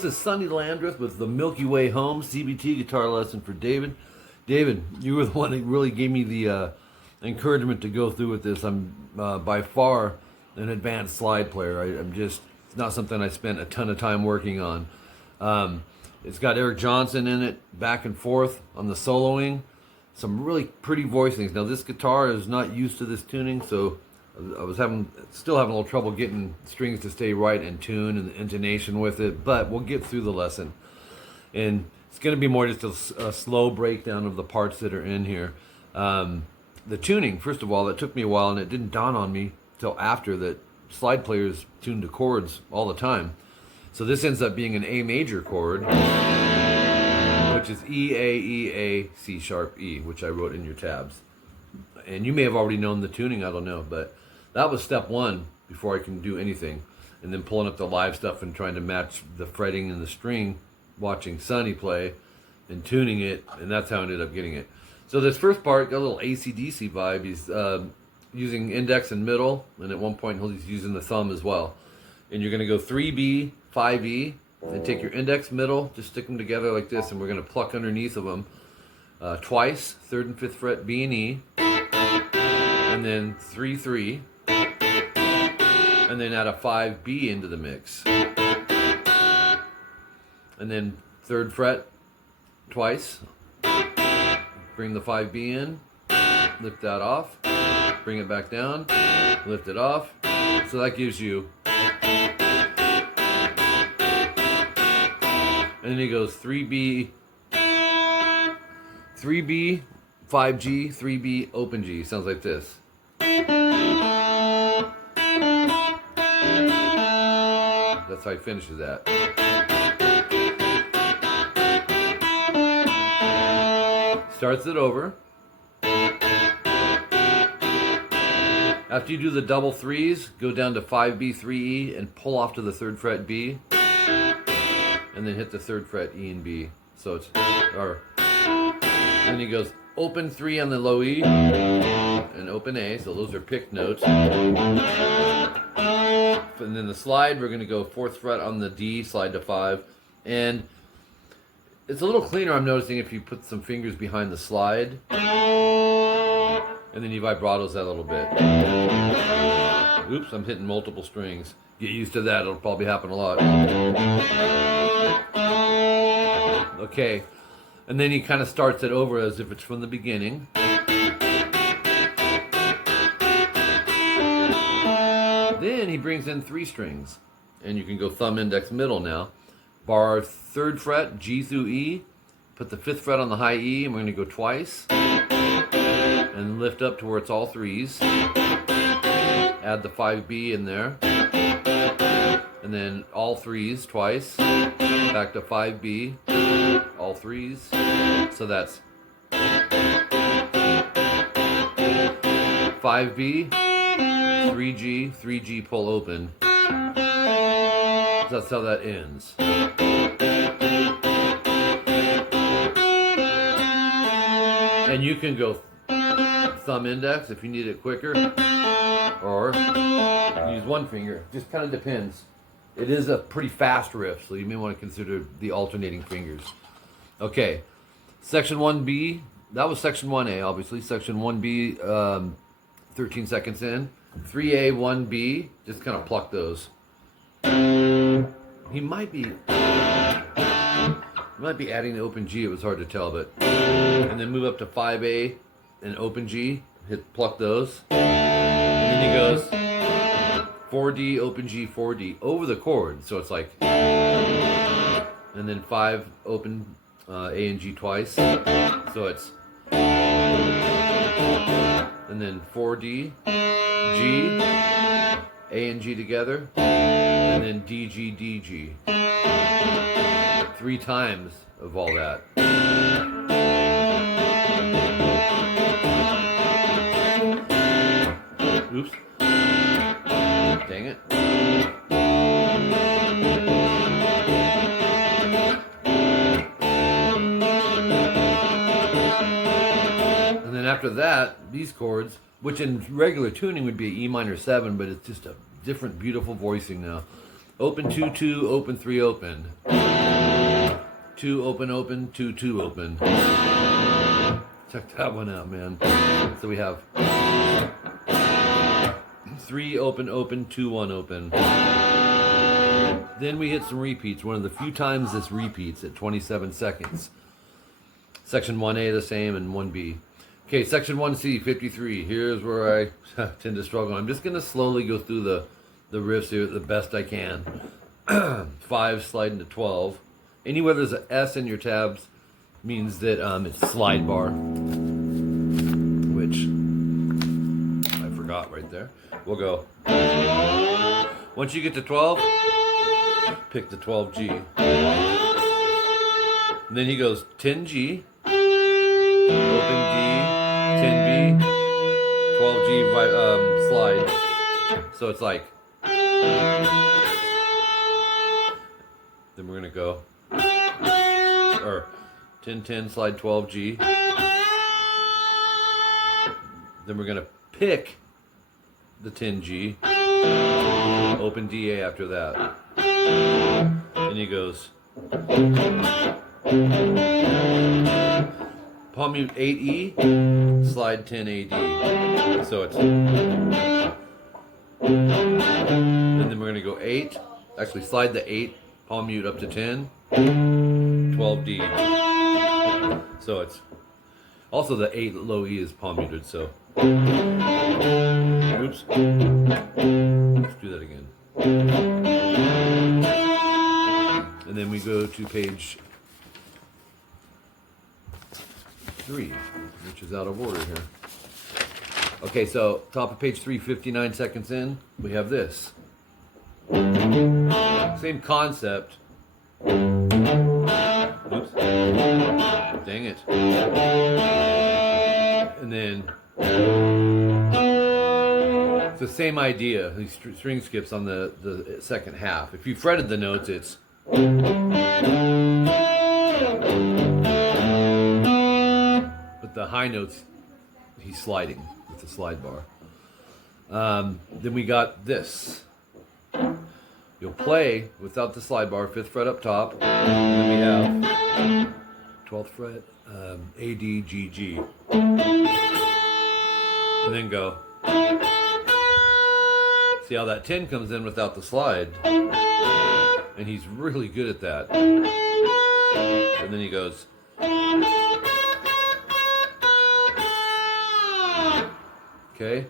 This is Sonny Landreth with the Milky Way Home CBT guitar lesson for David. David, you were the one that really gave me the encouragement to go through with this. I'm by far an advanced slide player. It's not something I spent a ton of time working on. It's got Eric Johnson in it, back and forth on the soloing. Some really pretty voicings. Now this guitar is not used to this tuning, so I was still having a little trouble getting strings to stay right in tune and the intonation with it, but we'll get through the lesson. And it's going to be more just a slow breakdown of the parts that are in here. The tuning, first of all, that took me a while, and it didn't dawn on me till after that slide players tune to chords all the time. So this ends up being an A major chord, which is E, A, E, A, C sharp, E, which I wrote in your tabs. And you may have already known the tuning, I don't know, but that was step one before I can do anything. And then pulling up the live stuff and trying to match the fretting and the string, watching Sonny play and tuning it, and that's how I ended up getting it. So this first part got a little AC/DC vibe. He's using index and middle, and at one point he's using the thumb as well. And you're going to go 3B, 5E, and take your index, middle, just stick them together like this, and we're going to pluck underneath of them twice, 3rd and 5th fret, B and E, and then 3, 3, and then add a 5B into the mix. And then 3rd fret twice, bring the 5B in, lift that off, bring it back down, lift it off. So that gives you, and then he goes 3B, 3B, 5G, 3B, open G. Sounds like this. That's how he finishes that. Starts it over. After you do the double threes, go down to 5B, 3E, and pull off to the 3rd fret B, and then hit the 3rd fret E and B. So it's, and he goes open 3 on the low E, and open A, so those are picked notes. And then the slide, we're going to go 4th fret on the D, slide to 5. And it's a little cleaner, I'm noticing, if you put some fingers behind the slide. And then you vibratos that a little bit. Oops, I'm hitting multiple strings. Get used to that, it'll probably happen a lot. Okay, and then he kind of starts it over as if it's from the beginning. Then he brings in 3 strings, and you can go thumb, index, middle now. Bar 3rd fret, G through E, put the 5th fret on the high E, and we're going to go twice, and lift up to where it's all 3s. Add the 5B in there, and then all 3s twice, back to 5B, all 3s, so that's 5B, 3G, 3G, pull open. That's how that ends. And you can go thumb index if you need it quicker, or use one finger. Just kind of depends. It is a pretty fast riff, so you may want to consider the alternating fingers. Okay, section 1B, that was section 1A, obviously. Section 1B, 13 seconds in. 3A, 1B, just kind of pluck those. He might be adding the open G, it was hard to tell, but. And then move up to 5A and open G, pluck those. And then he goes 4D, open G, 4D, over the chord, so it's like. And then 5, open A and G twice, so it's. And then 4D, G, A and G together, and then D, G, D, G. 3 times of all that. Oops. Dang it. And then after that, these chords, which in regular tuning would be E minor 7, but it's just a different beautiful voicing now. Open 2 2, open 3 open. 2 open open, 2 2 open. Check that one out, man. So we have 3 open open, 2 1 open. Then we hit some repeats. One of the few times this repeats at 27 seconds. Section 1A the same and 1B. Okay, section 1C, 53. Here's where I tend to struggle. I'm just going to slowly go through the riffs here the best I can. 5 sliding to 12. Anywhere there's an S in your tabs means that it's slide bar, which I forgot right there. We'll go. Once you get to 12, pick the 12G. And then he goes 10G, open D, 10B, 12G slide. So it's like, then we're gonna go, or 10 10 slide 12G. Then we're gonna pick the 10G, open DA after that. And he goes palm mute 8E, slide 10 AD. So it's, and then we're gonna go 8. Actually, slide the 8, palm mute up to 10, 12D. So it's also the 8 low E is palm muted. So oops. Let's do that again. And then we go to page 3, which is out of order here. Okay, so top of page 3, 59 seconds in, we have this. Same concept. Oops. Dang it. And then it's the same idea. These string skips on the second half. If you fretted the notes, it's but the high notes, he's sliding with the slide bar. Then we got this. You'll play without the slide bar, 5th fret up top. And then we have 12th fret, A, D, G, G. And then go. See how that 10 comes in without the slide? And he's really good at that. And then he goes. Okay.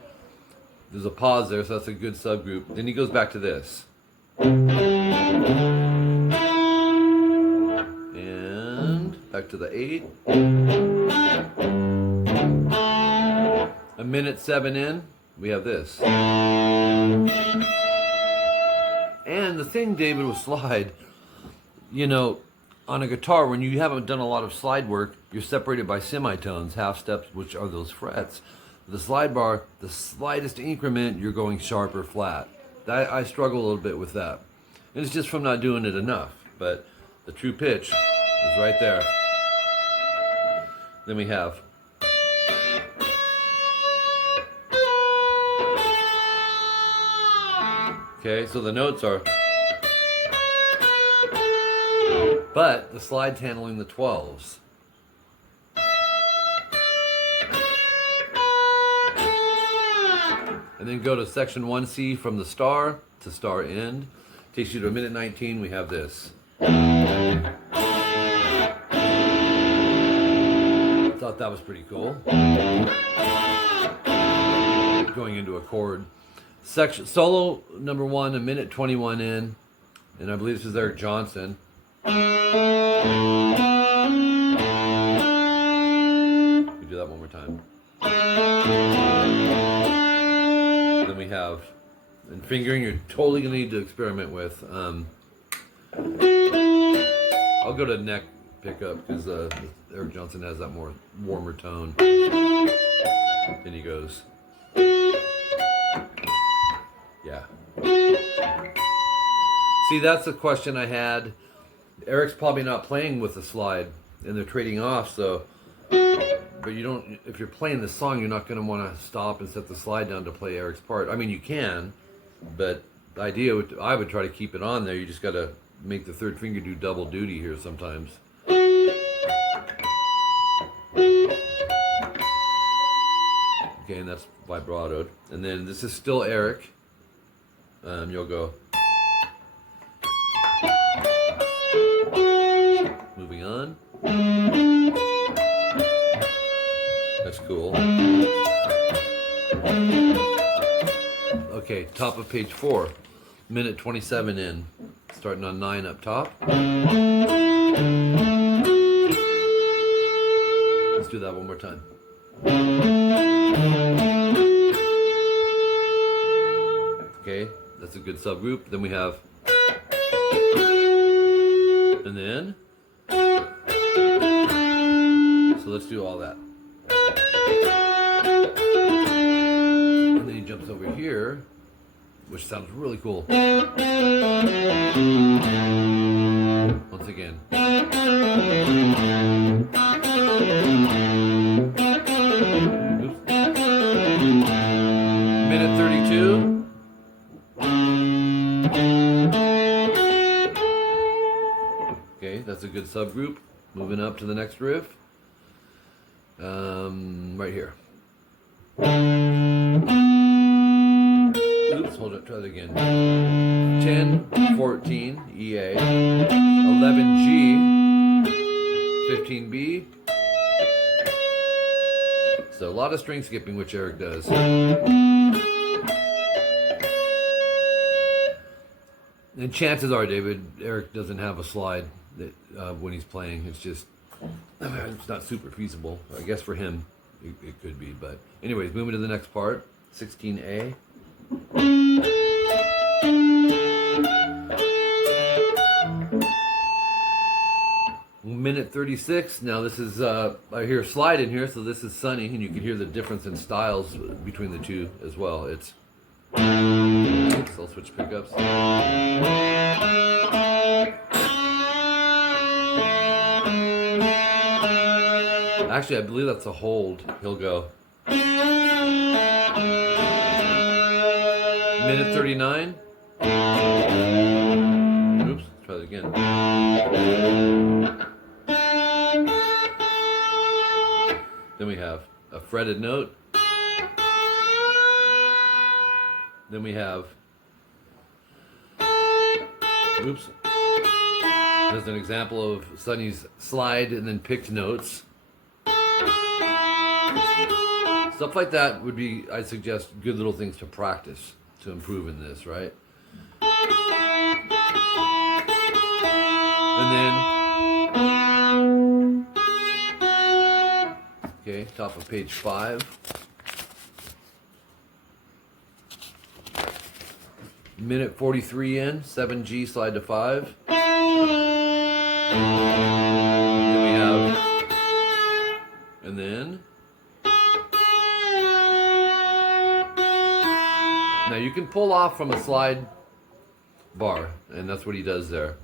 There's a pause there, so that's a good subgroup. Then he goes back to this. And back to the 8. A minute 7 in, we have this. And the thing, David, with slide, you know, on a guitar, when you haven't done a lot of slide work, you're separated by semitones, half steps, which are those frets. The slide bar, the slightest increment, you're going sharp or flat. I struggle a little bit with that. And it's just from not doing it enough. But the true pitch is right there. Then we have. Okay, so the notes are. But the slide's handling the 12s. And then go to section 1C from the star to star end. Takes you to a minute 19, we have this. Thought that was pretty cool. Going into a chord. Section solo number 1, a minute 21 in. And I believe this is Eric Johnson. We do that one more time. Then we have, and fingering you're totally going to need to experiment with. I'll go to neck pickup because Eric Johnson has that more warmer tone. Then he goes. Yeah. See, that's the question I had. Eric's probably not playing with the slide and they're trading off, so. But you don't, if you're playing the song, you're not going to want to stop and set the slide down to play Eric's part. I mean, you can, but the idea, I would try to keep it on there. You just got to make the third finger do double duty here sometimes. Okay, and that's vibratoed. And then this is still Eric. You'll go. Moving on. That's cool. Okay, top of page 4. Minute 27 in. Starting on 9 up top. Let's do that one more time. Okay, that's a good subgroup. Then we have, and then, so let's do all that. And then he jumps over here, which sounds really cool. Once again. Oops. Minute 32. Okay, that's a good subgroup. Moving up to the next riff. Right here. Oops, hold it, try that again. 10, 14, EA, 11G, 15B. So a lot of string skipping, which Eric does. And chances are, David, Eric doesn't have a slide that when he's playing. It's just, it's not super feasible. I guess for him, it could be. But anyways, moving to the next part, 16A. Minute 36. Now this is, I hear a slide in here, so this is Sonny, and you can hear the difference in styles between the two as well. It's, oops, I'll switch pickups. Actually, I believe that's a hold. He'll go. Minute 39. Oops, let's try that again. Then we have a fretted note. Then we have, oops, there's an example of Sonny's slide and then picked notes. Stuff like that would be, I suggest, good little things to practice to improve in this, right? And then, okay, top of page 5. Minute 43 in, 7G slide to 5. Then we have, and then, now you can pull off from a slide bar, and that's what he does there.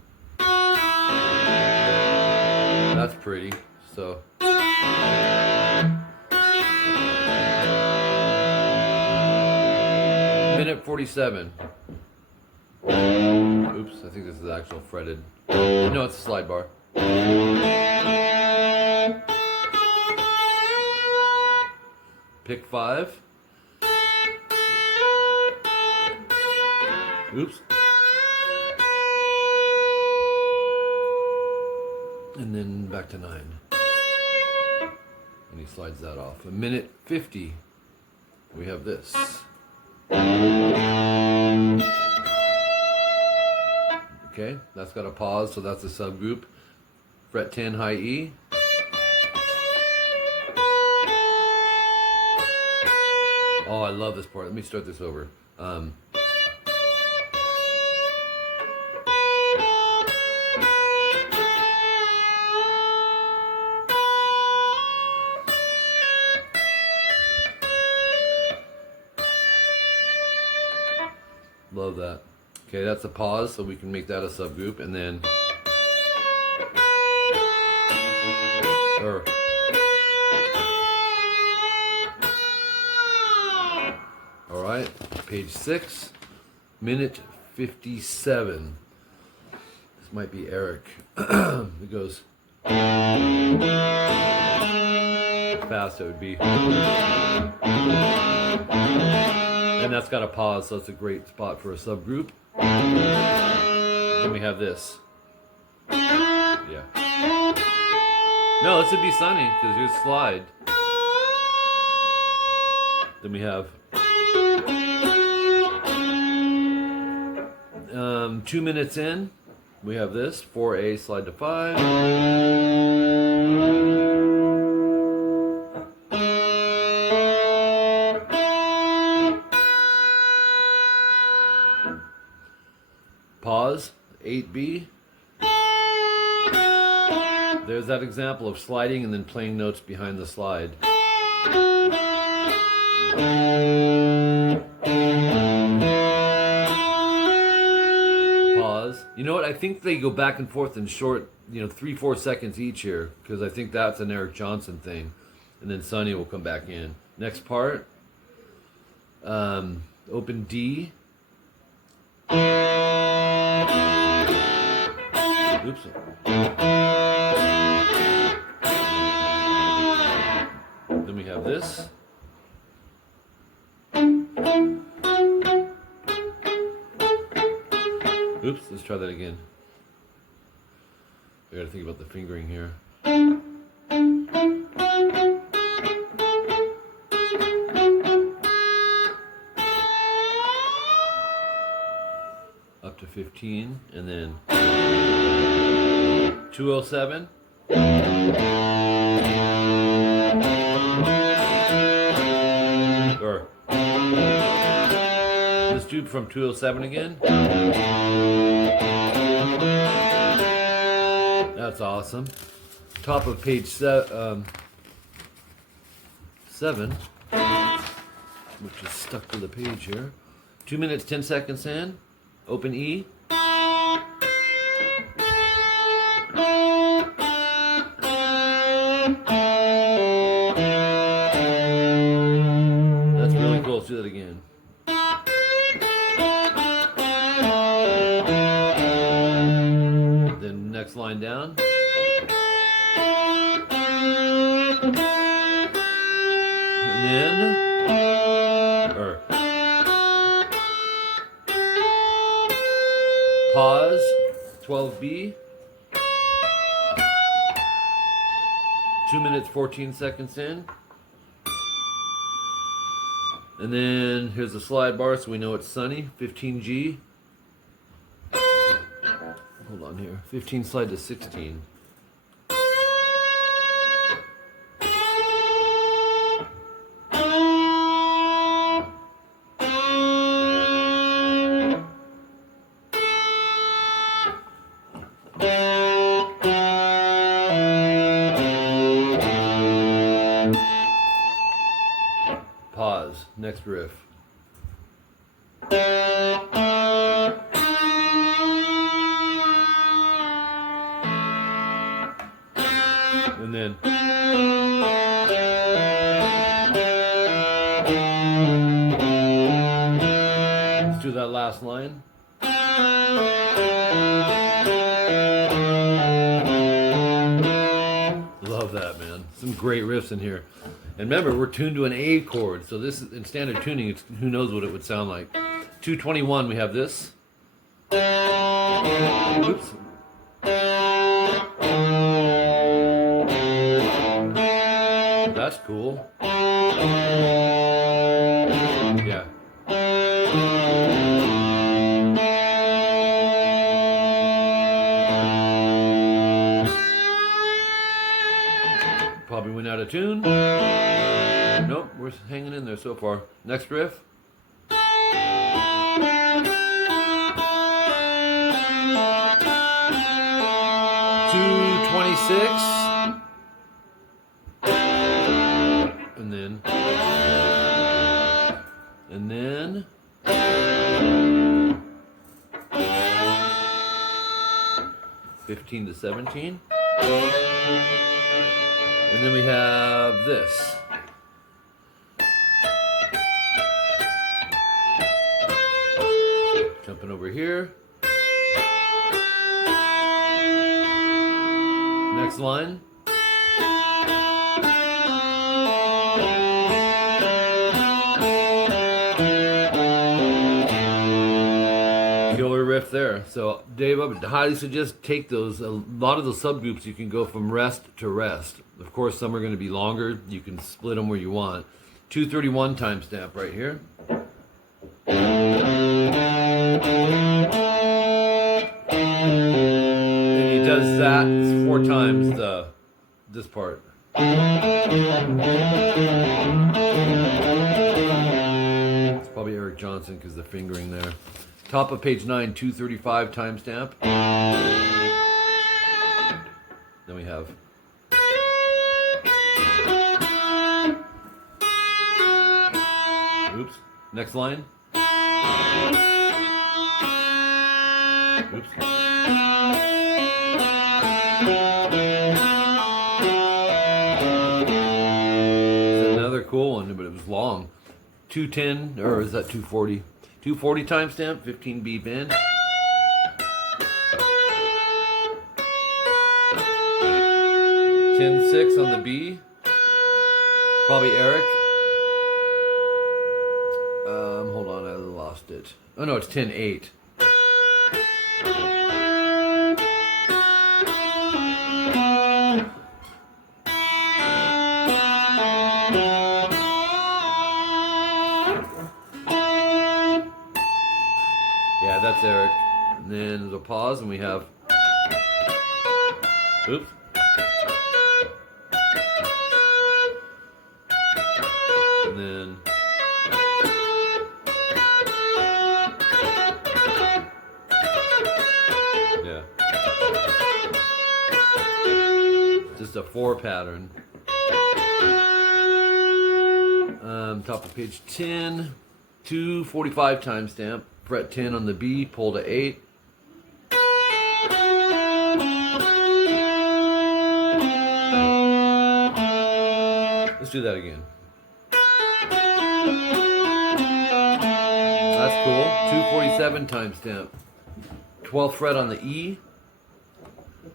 That's pretty, so. Minute 47. Oops, I think this is the actual fretted. No, it's a slide bar. Pick 5. Oops. And then back to 9. And he slides that off. A minute 50. We have this. Okay, that's got a pause, so that's a subgroup. Fret 10, high E. Oh, I love this part. Let me start this over. Love that. Okay, that's a pause, so we can make that a subgroup, and then, all right, page 6, minute 57. This might be Eric. It goes fast. It would be, and that's got a pause, so it's a great spot for a subgroup. Then we have this. Yeah. No, this would be Sonny because here's slide. Then we have 2 minutes in. We have this 4A slide to 5. Pause 8B. There's that example of sliding and then playing notes behind the slide. Pause. You know what? I think they go back and forth in short, 3-4 seconds each here, because I think that's an Eric Johnson thing. And then Sonny will come back in. Next part. Open D. Oops. Then we have this. Oops, let's try that again. I gotta think about the fingering here. Up to 15, and then 207. Or let's do from 207 again. That's awesome. Top of page 7, which is stuck to the page here. 2 minutes, 10 seconds in. Open E. That's really cool. Let's do that again. Then next line down. And then pause 12B. 2 minutes 14 seconds in. And then here's the slide bar, so we know it's Sonny. 15G. Hold on here. 15 slide to 16. Pause. Next riff. And then let's do that last line. Love that, man. Some great riffs in here. And remember, we're tuned to an A chord, so this is in standard tuning. It's, who knows what it would sound like. 221, we have this. Oops. That's cool. Yeah. Probably went out of tune. Nope, we're hanging in there so far. Next riff. 226. And then 15 to 17. And then we have this. Jumping over over here. Next line. Killer riff there. So Dave, I would highly suggest take those. A lot of those subgroups you can go from rest to rest. Of course, some are going to be longer. You can split them where you want. 231 timestamp right here. And he does that 4 times this part. It's probably Eric Johnson because the fingering there. Top of page 9, 235 timestamp. Then we have. Oops. Next line. Oops. Another cool one, but it was long. 210, or is that 240? 240 timestamp, 15B bend. 10-6 on the B. Probably Eric. Hold on, I lost it. Oh no, it's 10-8. Yeah, that's Eric. And then there's a pause, and we have. Oops. And then. Yeah. Just a 4 pattern. Top of page 10, 245 timestamp. Fret 10 on the B, pull to 8. Let's do that again. That's cool. 247 timestamp. 12th fret on the E.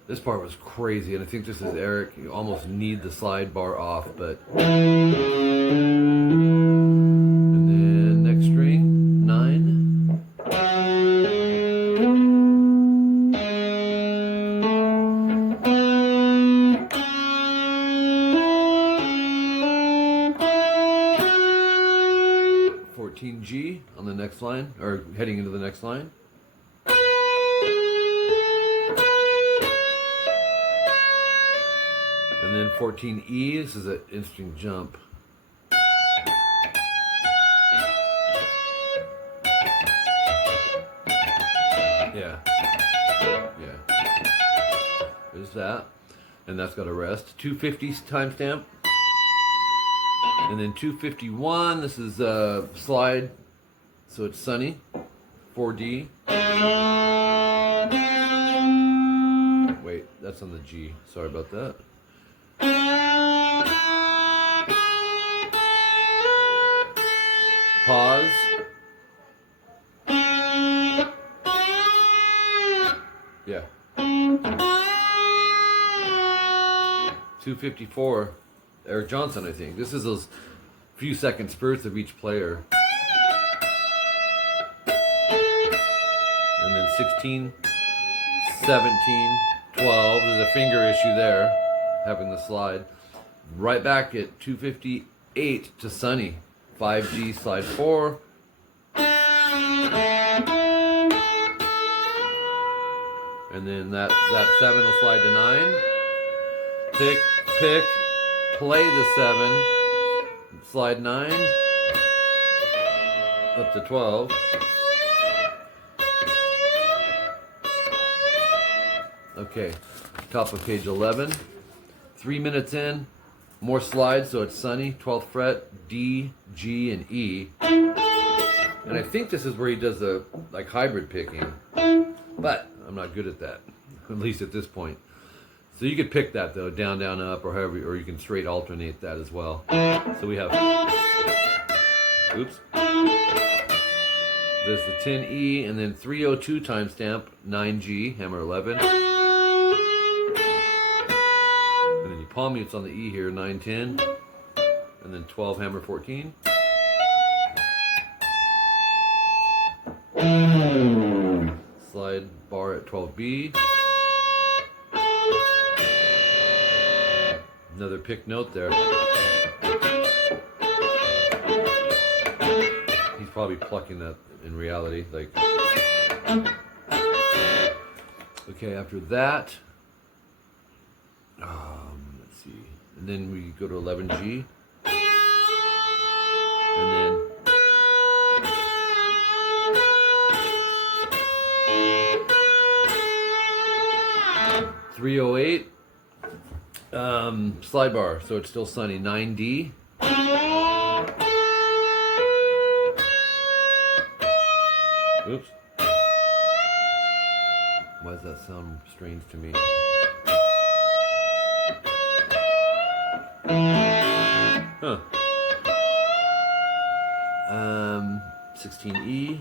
This part was crazy, and I think this is Eric. You almost need the slide bar off, but. And then next string, 9. 14G on the next line, or heading into the next line. And then 14E, this is an interesting jump. Yeah. Yeah. There's that. And that's got a rest. 250 timestamp. And then 251, this is a slide, so it's Sonny, 4D. Wait, that's on the G, sorry about that. Pause. Yeah. 254. Eric Johnson, I think. This is those few second spurts of each player. And then 16, 17, 12. There's a finger issue there, having the slide. Right back at 258 to Sonny. 5G, slide 4. And then that 7 will slide to 9. Pick, pick. Play the 7, slide 9, up to 12. Okay, top of page 11. 3 minutes in, more slides, so it's Sonny, 12th fret, D, G, and E. And I think this is where he does the like hybrid picking, but I'm not good at that, at least at this point. So you could pick that though, down, down, up, or however, or you can straight alternate that as well. So we have, oops. There's the 10E, and then 302 timestamp, 9G, hammer 11. And then you palm mutes on the E here, 910. And then 12, hammer 14. Slide bar at 12B. Another pick note there. He's probably plucking that in reality, like. Okay, after that, let's see, and then we go to 11G, and then 308, slide bar, so it's still sunny, 9D. Oops. Why does that sound strange to me? Huh. 16E.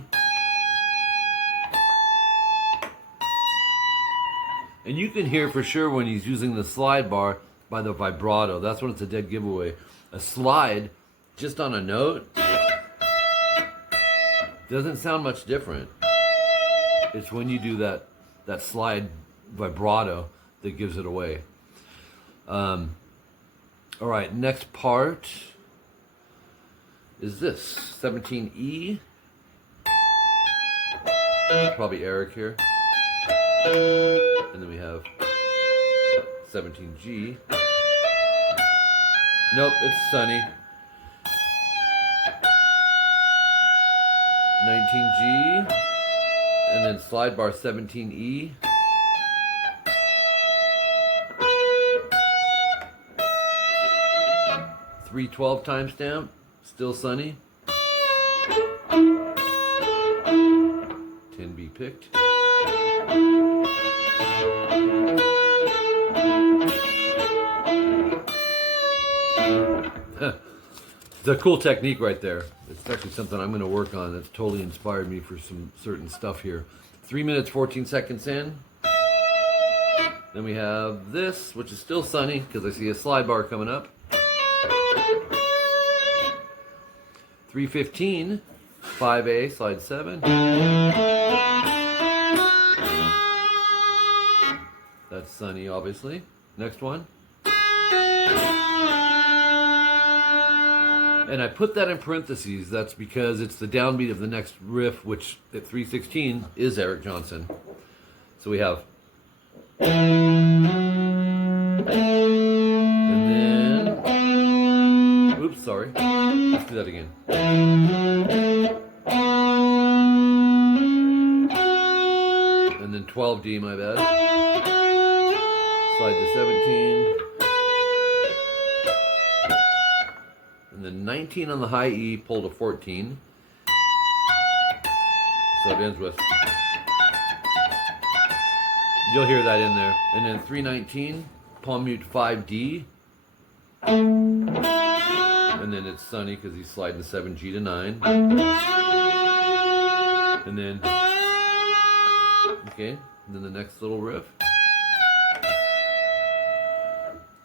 And you can hear for sure when he's using the slide bar by the vibrato. That's when it's a dead giveaway. A slide just on a note doesn't sound much different. It's when you do that slide vibrato that gives it away. All right, next part is this 17E. Probably Eric here. And then we have 17G. Nope, it's Sonny. 19G, and then slide bar 17E. .312 timestamp, still Sonny. 10B picked. It's a cool technique right there. It's actually something I'm going to work on that's totally inspired me for some certain stuff here. 3 minutes, 14 seconds in. Then we have this, which is still Sonny, because I see a slide bar coming up. 315, 5A, slide 7. That's Sonny, obviously. Next one. And I put that in parentheses. That's because it's the downbeat of the next riff, which at 316 is Eric Johnson. So we have. And then. Oops, sorry. Let's do that again. And then 12D, my bad. Slide to 17. And then 19 on the high E, pull to 14. So it ends with. You'll hear that in there. And then 319, palm mute 5D. And then it's Sonny because he's sliding 7G to 9. And then. Okay, and then the next little riff.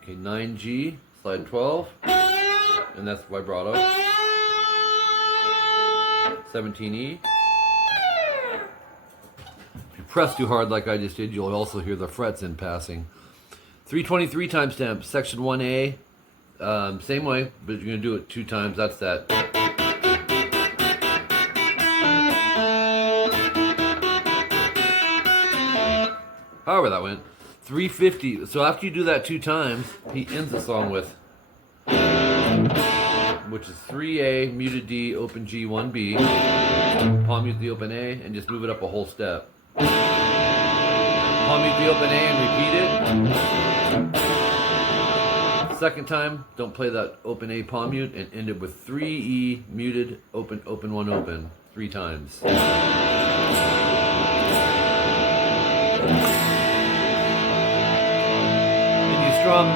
Okay, 9G, slide 12. And that's vibrato. 17E. If you press too hard like I just did, you'll also hear the frets in passing. 323 timestamp, section 1A. Same way, but you're going to do it 2 times. That's that. However that went. 350. So after you do that 2 times, he ends the song with. Which is 3A, muted D, open G, 1B. Palm mute the open A, and just move it up a whole step. Palm mute the open A and repeat it. Second time, don't play that open A palm mute, and end it with 3E, muted, open, open, 1 open. 3 times. And you strum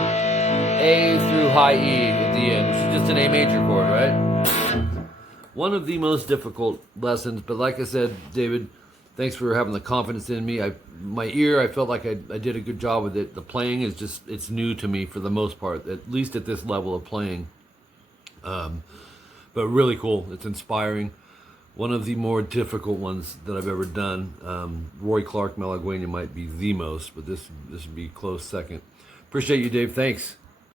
A through high E at the end, which is just an A major chord, right? one of the most difficult lessons. But like I said, David, thanks for having the confidence in me. My ear, I felt like I did a good job with it. The playing is just, it's new to me for the most part, at least at this level of playing. But really cool. It's inspiring. One of the more difficult ones that I've ever done. Roy Clark Malaguena might be the most, but this would be close second. Appreciate you, Dave. Thanks.